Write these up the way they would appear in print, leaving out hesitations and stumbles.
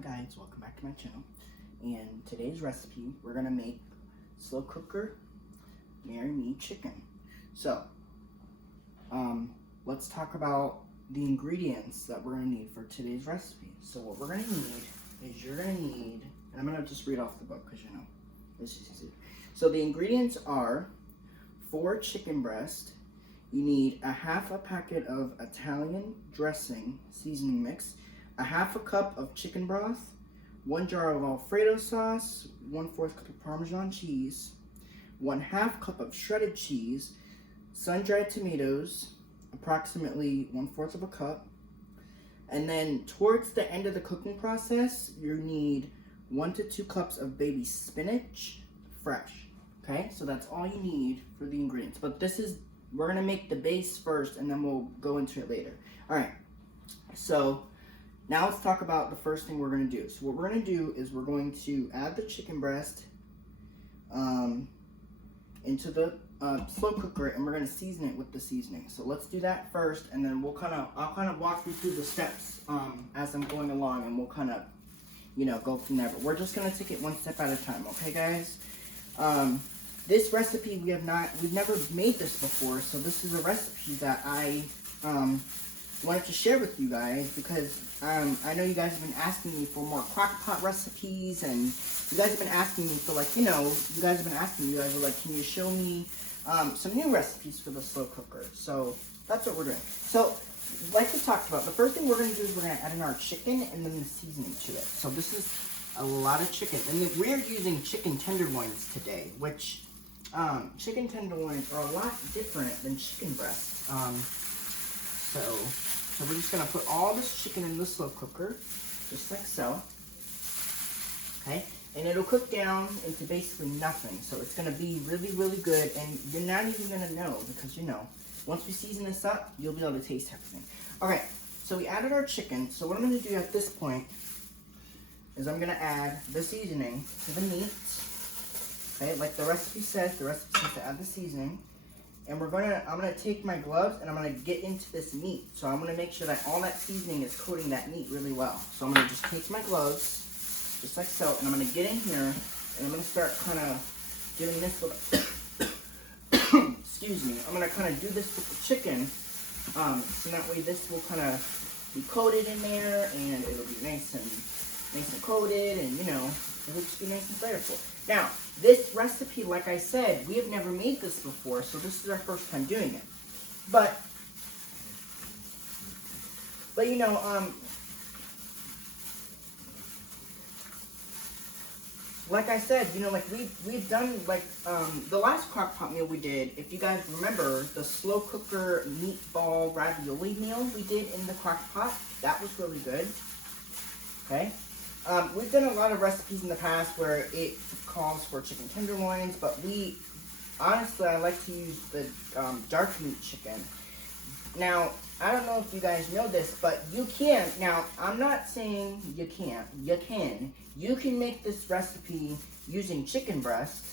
guys, welcome back to my channel. And today's recipe, we're gonna make slow cooker marry me chicken. So let's talk about the ingredients that we're gonna need for today's recipe. So what we're gonna need is you're gonna need, and I'm gonna just read off the book because you know this is easy. So the ingredients are 4 chicken breast. You need a half a packet of Italian dressing seasoning mix, a half a cup of chicken broth, 1 jar of Alfredo sauce, 1/4 cup of Parmesan cheese, 1/2 cup of shredded cheese, sun-dried tomatoes, approximately 1/4 of a cup. And then towards the end of the cooking process, you need 1 to 2 cups of baby spinach, fresh. Okay, so that's all you need for the ingredients. But we're gonna make the base first and then we'll go into it later. All right, so now let's talk about the first thing we're gonna do. So what we're gonna do is we're going to add the chicken breast into the slow cooker, and we're gonna season it with the seasoning. So let's do that first, and then I'll kind of walk you through the steps as I'm going along, and we'll kind of, go from there. But we're just gonna take it one step at a time, okay, guys? This recipe we've never made this before, so this is a recipe that I wanted to share with you guys because I know you guys have been asking me for more crock pot recipes, and you guys have been asking me for you guys are like, can you show me some new recipes for the slow cooker? So that's what we're doing. So like we talked about, the first thing we're going to do is we're going to add in our chicken and then the seasoning to it. So this is a lot of chicken, and we're using chicken tenderloins today, which chicken tenderloins are a lot different than chicken breast. So we're just going to put all this chicken in the slow cooker, just like so. Okay, and it'll cook down into basically nothing. So it's going to be really, really good, and you're not even going to know because, once we season this up, you'll be able to taste everything. Okay, so we added our chicken. So what I'm going to do at this point is I'm going to add the seasoning to the meat. Okay, like the recipe says to add the seasoning. And I'm gonna take my gloves and I'm gonna get into this meat. So I'm gonna make sure that all that seasoning is coating that meat really well. So I'm gonna just take my gloves, just like so, and I'm gonna get in here and I'm gonna start kind of doing this with, excuse me, I'm gonna kind of do this with the chicken. So that way this will kind of be coated in there and it'll be nice and coated, and it'll just be nice and flavorful. Now, this recipe, like I said, we have never made this before, so this is our first time doing it. But like I said, we've done the last crock pot meal we did. If you guys remember, the slow cooker meatball ravioli meal we did in the crock pot, that was really good. Okay. We've done a lot of recipes in the past where it calls for chicken tenderloins, but honestly, I like to use the dark meat chicken. Now, I don't know if you guys know this, but you can. Now, I'm not saying you can't. You can. You can make this recipe using chicken breast,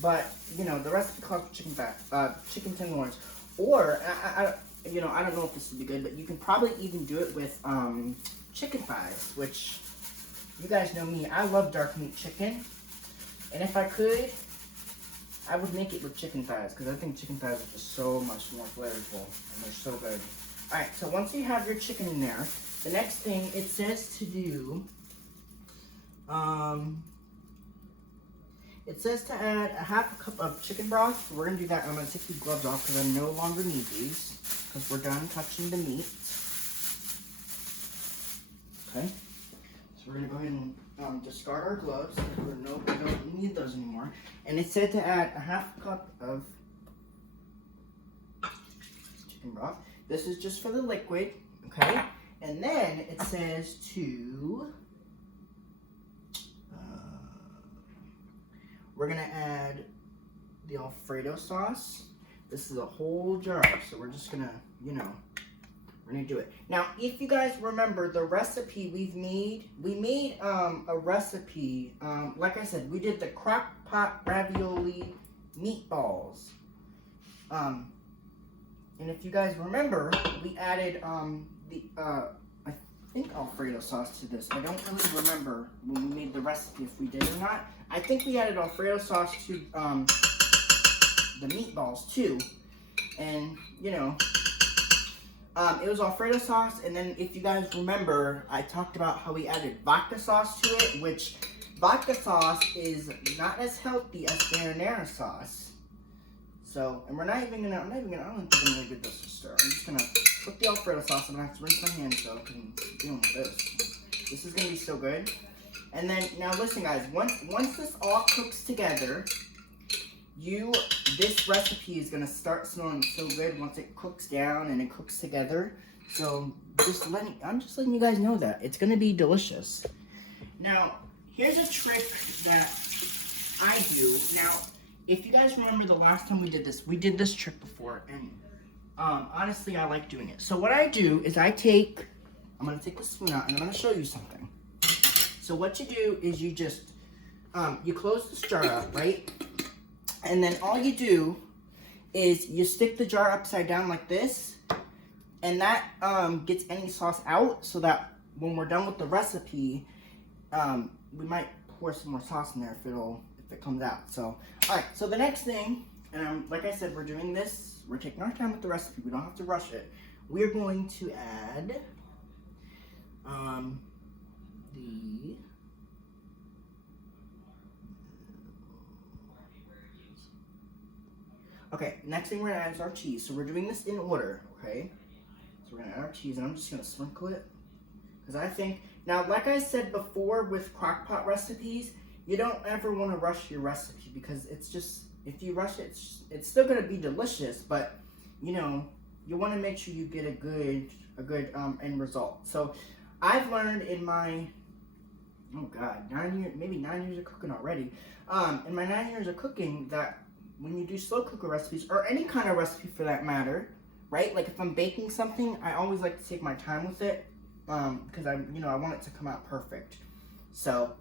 but the recipe calls for chicken tenderloins. Or I don't know if this would be good, but you can probably even do it with chicken thighs, which you guys know me. I love dark meat chicken, and if I could, I would make it with chicken thighs because I think chicken thighs are just so much more flavorful and they're so good. All right, so once you have your chicken in there, the next thing it says to do, it says to add a half a cup of chicken broth. So we're gonna do that. I'm gonna take these gloves off because I no longer need these because we're done touching the meat. Okay. So we're going to go ahead and discard our gloves. We don't need those anymore. And it said to add a half cup of chicken broth. This is just for the liquid, okay? And then it says to, we're going to add the Alfredo sauce. This is a whole jar, so we're just going to, we're gonna do it. Now, if you guys remember the recipe we made a recipe, like I said, we did the crock pot ravioli meatballs. And if you guys remember, we added I think Alfredo sauce to this. I don't really remember when we made the recipe if we did or not. I think we added Alfredo sauce to the meatballs too. And, you know, it was Alfredo sauce, and then if you guys remember, I talked about how we added vodka sauce to it, which vodka sauce is not as healthy as marinara sauce. So, and I'm not even gonna give this a stir. I'm just gonna put the Alfredo sauce, and I have to rinse my hands so I can keep dealing with this. This is gonna be so good. And then, now listen guys, once this all cooks together, this recipe is gonna start smelling so good once it cooks down and it cooks together. So I'm just letting you guys know that it's gonna be delicious. Now, here's a trick that I do. Now, if you guys remember the last time we did this trick before, and honestly, I like doing it. So what I do is I'm gonna take the spoon out and I'm gonna show you something. So what you do is you just, you close this jar up, right? And then all you do is you stick the jar upside down like this, and that gets any sauce out, so that when we're done with the recipe, we might pour some more sauce in there if it comes out. So, all right. So the next thing, and like I said, we're doing this. We're taking our time with the recipe. We don't have to rush it. We're going to add Okay, next thing we're gonna add is our cheese. So we're doing this in order, okay? So we're gonna add our cheese, and I'm just gonna sprinkle it. Because I think, now like I said before with crockpot recipes, you don't ever wanna rush your recipe, because it's just, if you rush it, it's still gonna be delicious, but you know, you wanna make sure you get a good end result. So I've learned in my, oh God, 9 years of cooking already. In my 9 years of cooking, that when you do slow cooker recipes, or any kind of recipe for that matter, right? Like if I'm baking something, I always like to take my time with it, because I want it to come out perfect. So,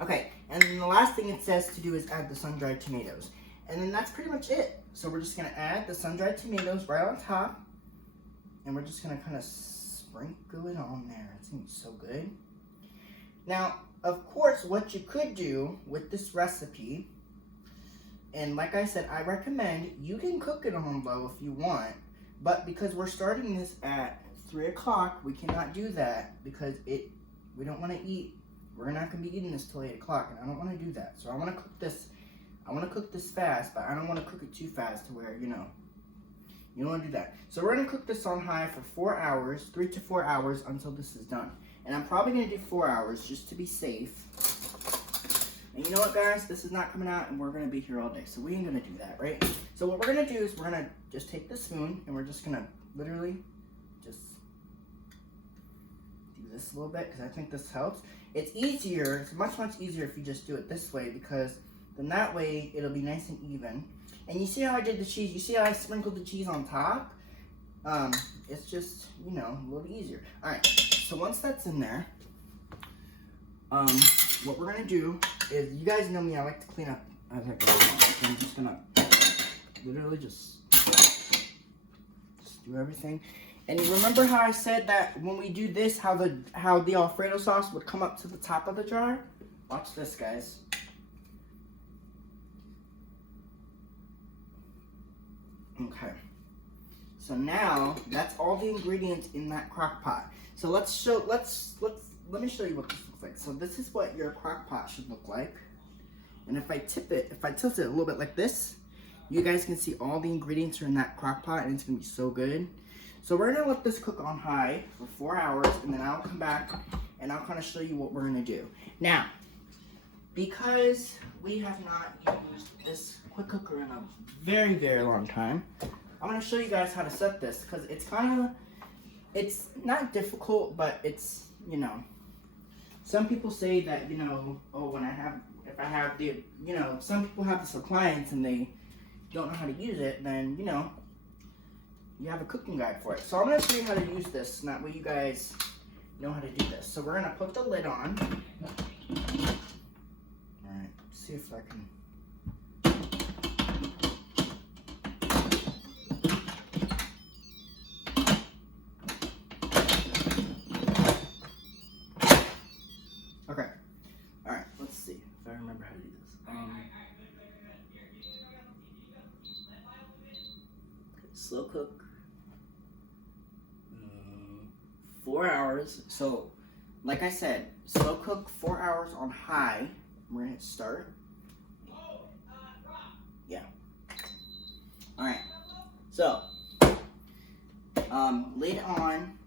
okay, and then the last thing it says to do is add the sun-dried tomatoes. And then that's pretty much it. So we're just gonna add the sun-dried tomatoes right on top, and we're just gonna kind of sprinkle it on there. It's gonna be so good. Now, of course, what you could do with this recipe, and like I said, I recommend you can cook it on low if you want, but because we're starting this at 3 o'clock, we cannot do that because we don't want to eat. We're not going to be eating this till 8 o'clock, and I don't want to do that. So I want to cook this. I want to cook this fast, but I don't want to cook it too fast to where, you don't want to do that. So we're going to cook this on high for 4 hours, 3 to 4 hours until this is done. And I'm probably going to do 4 hours just to be safe. And you know what, guys? This is not coming out, and we're going to be here all day. So we ain't going to do that, right? So what we're going to do is we're going to just take the spoon, and we're just going to literally just do this a little bit, because I think this helps. It's easier. It's much, much easier if you just do it this way, because then that way it'll be nice and even. And you see how I did the cheese? You see how I sprinkled the cheese on top? It's just, a little easier. All right. So once that's in there, what we're going to do is, you guys know me, I like to clean up as I go along. So I'm just going to literally just do everything. And remember how I said that when we do this, how the Alfredo sauce would come up to the top of the jar? Watch this, guys. Okay. So now, that's all the ingredients in that crock pot. So let me show you what this looks like. So this is what your crock pot should look like. And if I tilt it a little bit like this, you guys can see all the ingredients are in that crock pot, and it's gonna be so good. So we're gonna let this cook on high for 4 hours, and then I'll come back and I'll kind of show you what we're gonna do. Now, because we have not used this quick cooker in a very, very long time, I'm gonna show you guys how to set this, because it's not difficult, but it's, some people say that, oh, some people have this appliance and they don't know how to use it, then, you have a cooking guide for it. So I'm going to show you how to use this, and that way you guys know how to do this. So we're going to put the lid on. Alright, see if I can... slow cook 4 hours. So, like I said, slow cook 4 hours on high. We're gonna hit start. Yeah. All right. So, lid on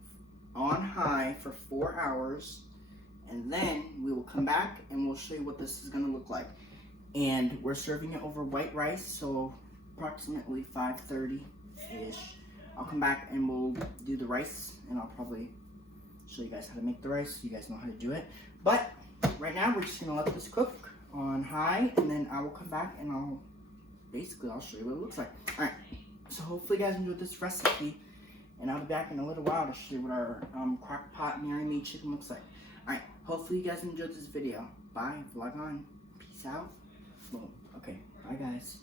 high for 4 hours, and then we will come back and we'll show you what this is gonna look like. And we're serving it over white rice, so approximately 5:30-ish. I'll come back and we'll do the rice, and I'll probably show you guys how to make the rice so you guys know how to do it. But right now we're just gonna let this cook on high, and then I will come back and I'll show you what it looks like. All right, so hopefully you guys enjoyed this recipe, and I'll be back in a little while to show you what our crock pot Mary Me chicken looks like. All right, hopefully you guys enjoyed this video. Bye, vlog on, peace out. Boom. Okay, bye guys.